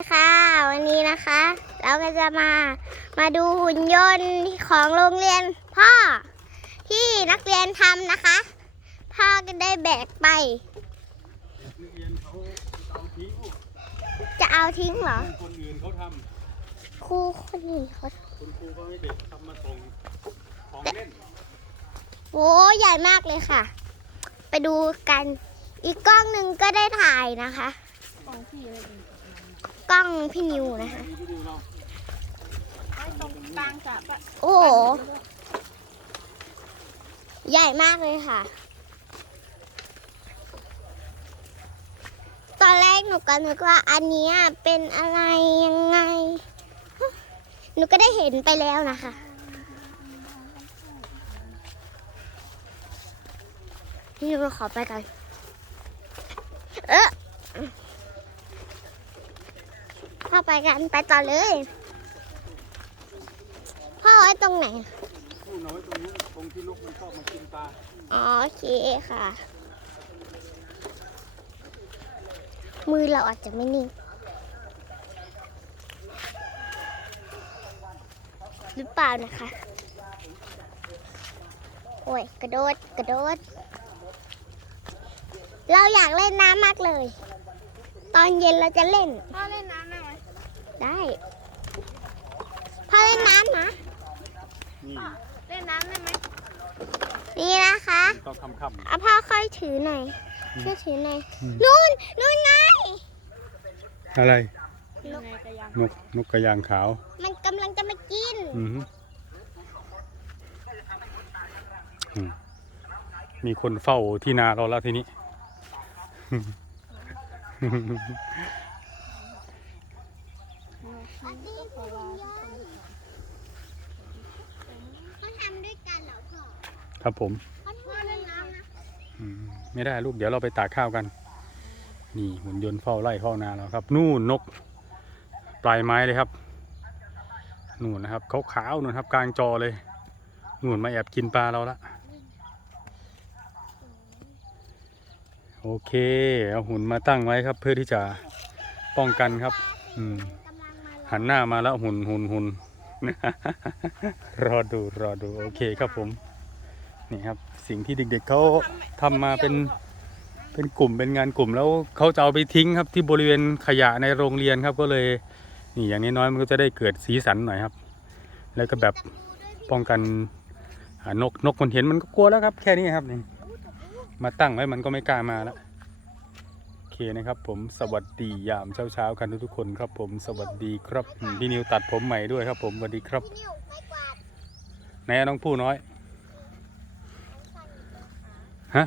ค่ะวันนี้นะคะ เราก็จะมามาดูหุ่นยนต์ของโรงเรียนพ่อที่นักเรียนทำนะคะ พ่อก็ได้แบกไปนักเรียนเขาเอาทิ้งจะเอาทิ้งเหรอ คนอื่นเขาทครูคนนี้เขาำคุณครูก็ให้เด็กทำมาส่งของเล่นโอ้ใหญ่มากเลยค่ะ ไปดูกันอีกกล้องหนึ่งก็ได้ถ่ายนะคะของพี่เลยเอง กล้องพี่นิวนะคะมีที่ดูเราไว้ตรงกลางสระปะโอ้โหใหญ่มากเลยค่ะ ตอนแรกหนูก็นึกว่าอันเนี้ยเป็นอะไรยังไง หนูก็ได้เห็นไปแล้วนะคะนี่เราขอไปกัน เออ พ่อไปกันไปต่อเลย พ่อไว้ตรงไหนผู้น้อยตรงนู้ตรงที่นกมันชอบมากินปลาอ๋อโอเคค่ะ มือเราอาจจะไม่นิ่ง หรือเปล่านะคะ โอ้ย กระโดด กระโดด เราอยากเล่นน้ำมากเลย ตอนเย็นเราจะเล่น พ่อเล่นน้ำไหม ได้พ่อเล่นน้ำนะ นี่พ่อเล่นน้ำได้ไหมนี่นะคะต้องคำคำเอาพ่อค่อยถือหน่อยช่วยถือหน่อยนู่นนู่นไงอะไร ยังไงก็ยังนกนกกระยางขาว มันกำลังจะมากิน อือฮึอืมมีคนเฝ้าที่นาเราแล้วทีนี้ อันนี้คุณยนต์เขาทำด้วยกันเหรอพ่อครับผมเขาพ่อเล่นน้ำนะอืมไม่ได้ลูกเดี๋ยวเราไปตากข้าวกัน นี่หุ่นยนต์เฝ้าไร่เฝ้านาแล้วครับ นู่นนก ปลายไม้เลยครับนู่นนะครับขาวๆนู่นครับ กลางจอเลยนู่นมาแอบกินปลาเราละโอเคเอาหุ่นมาตั้งไว้ครับ เพื่อที่จะป้องกันครับ อืม หันหน้ามาแล้วหุ่นหุ่นหุ่นรอดูรอดูโอเคครับผม นี่ครับสิ่งที่เด็กๆเขาทำมาเป็นเป็นกลุ่มเป็นงานกลุ่มแล้วเขาจะเอาไปทิ้งครับที่บริเวณขยะในโรงเรียนครับก็เลยนี่อย่างน้อยๆมันก็จะได้เกิดสีสันหน่อยครับ แล้วก็แบบป้องกันนกนกมันเห็นมันก็กลัวแล้วครับ แค่นี้ครับนี่มาตั้งไว้มันก็ไม่กล้ามาแล้ว เคนะครับผมสวัสดียามเช้าๆกันทุกๆคนครับผมสวัสดีครับอืมพี่นิวตัดผมใหม่ด้วยครับผมสวัสดีครับพี่นิวไม้กวาดไหนอะน้องผู้น้อยฮะ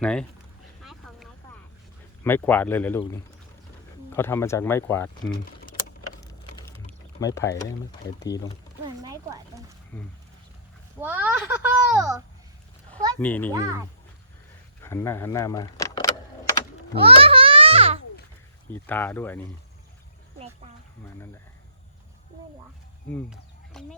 ไหนไม้ของไม้กวาดไม้กวาดเลยเหรอลูกนี่เขาทำมาจากไม้กวาดอืมไม้ไผ่เลยไม้ไผ่ตีลงเหมือนไม้กวาดตรงอืมว้าวโคตรนี่นี่สุดนี่ยอดหันหน้าหันหน้ามานี่ โอ้โหมีตาด้วยนี่ ในตา ประมานั่นแหละ ไม่เหรอ อืม มันไม่